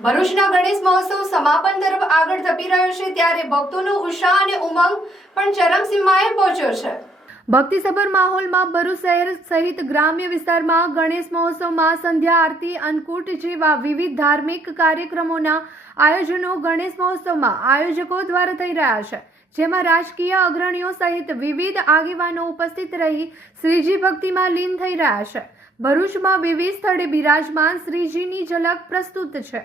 ભરૂચના ગણેશ મહોત્સવ સમાપન તરફ આગળ ધપી રહ્યો છે ત્યારે ભક્તોનો ઉત્સાહ અને ઉમંગ પણ ચરમસીમાએ પહોંચ્યો છે। ભક્તિસભર માહોલમાં ભરૂચ શહેર સહિત ગ્રામ્ય વિસ્તારમાં ગણેશ મહોત્સવમાં સંધ્યા આરતી, અન્નકૂટ જેવા વિવિધ ધાર્મિક કાર્યક્રમોના આયોજનો ગણેશ મહોત્સવમાં આયોજકો દ્વારા થઈ રહ્યા છે, જેમાં રાજકીય અગ્રણીઓ સહિત વિવિધ આગેવાનો ઉપસ્થિત રહી શ્રીજી ભક્તિમાં લીન થઈ રહ્યા છે। ભરૂચમાં વિવિધ સ્થળે બિરાજમાન શ્રીજીની ઝલક પ્રસ્તુત છે।